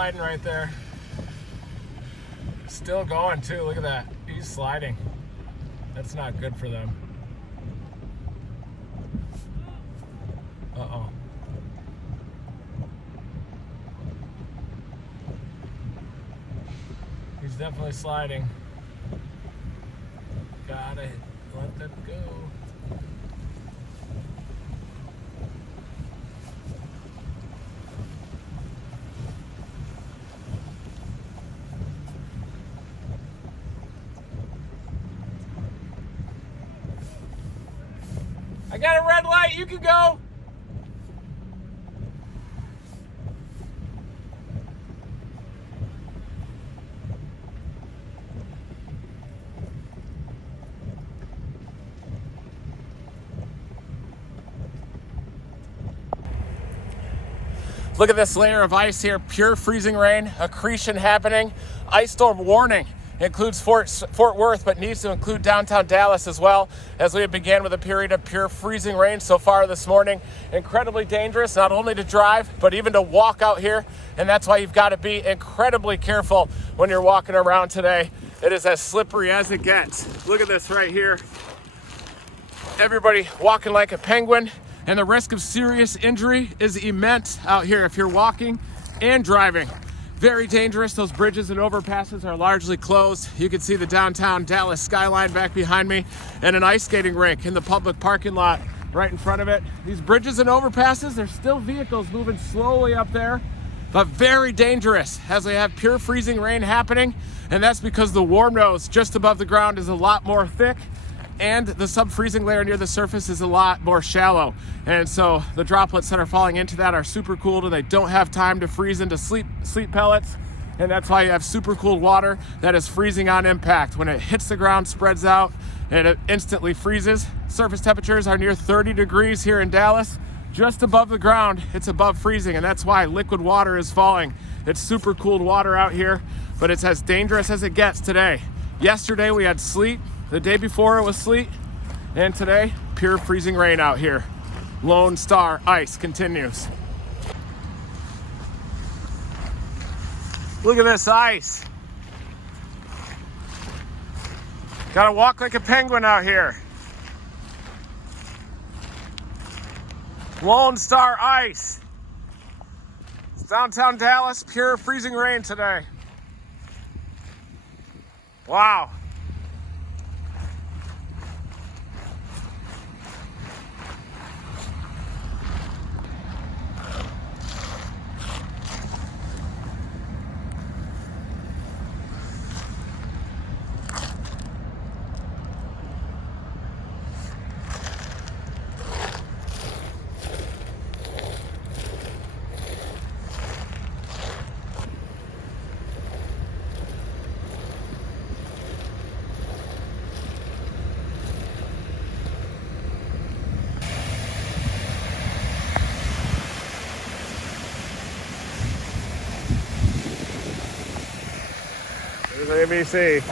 sliding right there. Still going too, look at that. He's sliding. That's not good for them. Uh-oh. He's definitely sliding. Gotta let them go. I got a red light, you can go. Look at this layer of ice here, pure freezing rain, accretion happening, ice storm warning. Includes Fort Worth, but needs to include downtown Dallas as well, as we have began with a period of pure freezing rain so far this morning. Incredibly dangerous, not only to drive, but even to walk out here, and that's why you've got to be incredibly careful when you're walking around today. It is as slippery as it gets. Look at this right here. Everybody walking like a penguin, and the risk of serious injury is immense out here if you're walking and driving. Very dangerous. Those bridges and overpasses are largely closed. You can see the downtown Dallas skyline back behind me and an ice skating rink in the public parking lot right in front of it. These bridges and overpasses, there's still vehicles moving slowly up there, but very dangerous as we have pure freezing rain happening. And that's because the warm nose just above the ground is a lot more thick, and the sub-freezing layer near the surface is a lot more shallow. And so the droplets that are falling into that are super cooled, and they don't have time to freeze into sleep pellets. And that's why you have super cooled water that is freezing on impact. When it hits the ground, spreads out, and it instantly freezes. Surface temperatures are near 30 degrees here in Dallas. Just above the ground, it's above freezing, and that's why liquid water is falling. It's super cooled water out here, but it's as dangerous as it gets today. Yesterday we had sleet. The day before it was sleet, and today, pure freezing rain out here. Lone Star ice continues. Look at this ice. Gotta walk like a penguin out here. Lone Star ice. It's downtown Dallas, pure freezing rain today. Wow. There's ABC.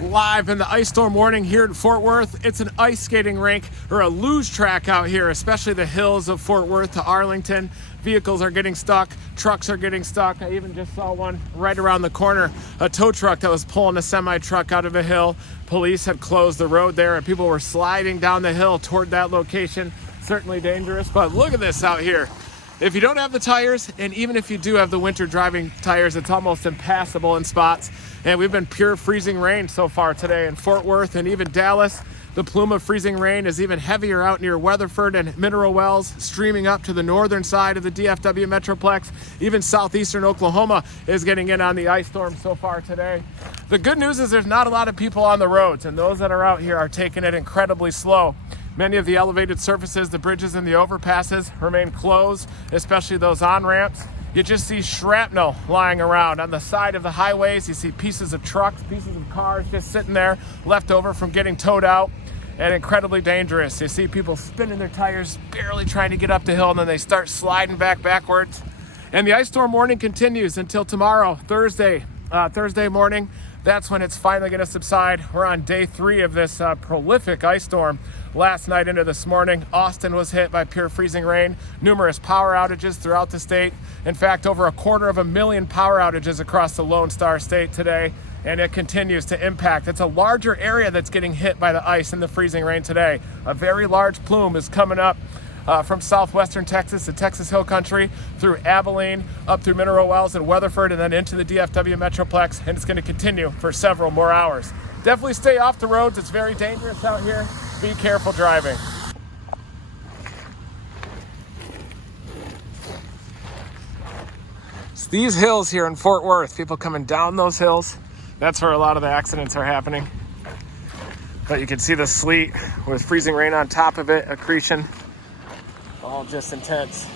Live in the ice storm warning here in Fort Worth. It's an ice skating rink or a luge track out here, especially the hills of Fort Worth to Arlington. Vehicles are getting stuck, trucks are getting stuck. I even just saw one right around the corner, a tow truck that was pulling a semi truck out of a hill. Police had closed the road there and people were sliding down the hill toward that location. Certainly dangerous, but look at this out here. If you don't have the tires, and even if you do have the winter driving tires, it's almost impassable in spots. And we've been pure freezing rain so far today in Fort Worth and even Dallas. The plume of freezing rain is even heavier out near Weatherford and Mineral Wells, streaming up to the northern side of the DFW Metroplex. Even southeastern Oklahoma is getting in on the ice storm so far today. The good news is there's not a lot of people on the roads, and those that are out here are taking it incredibly slow. Many of the elevated surfaces, the bridges and the overpasses remain closed, especially those on-ramps. You just see shrapnel lying around on the side of the highways. You see pieces of trucks, pieces of cars just sitting there, left over from getting towed out, and incredibly dangerous. You see people spinning their tires, barely trying to get up the hill, and then they start sliding backwards. And the ice storm warning continues until tomorrow, Thursday morning. That's when it's finally going to subside. We're on day 3 of this prolific ice storm. Last night into this morning, Austin was hit by pure freezing rain, numerous power outages throughout the state. In fact, over 250,000 power outages across the Lone Star State today, and it continues to impact. It's a larger area that's getting hit by the ice and the freezing rain today. A very large plume is coming up from southwestern Texas to Texas Hill Country, through Abilene, up through Mineral Wells and Weatherford, and then into the DFW Metroplex, and it's going to continue for several more hours. Definitely stay off the roads. It's very dangerous out here. Be careful driving. It's these hills here in Fort Worth, people coming down those hills, that's where a lot of the accidents are happening. But you can see the sleet with freezing rain on top of it, accretion. All just intense.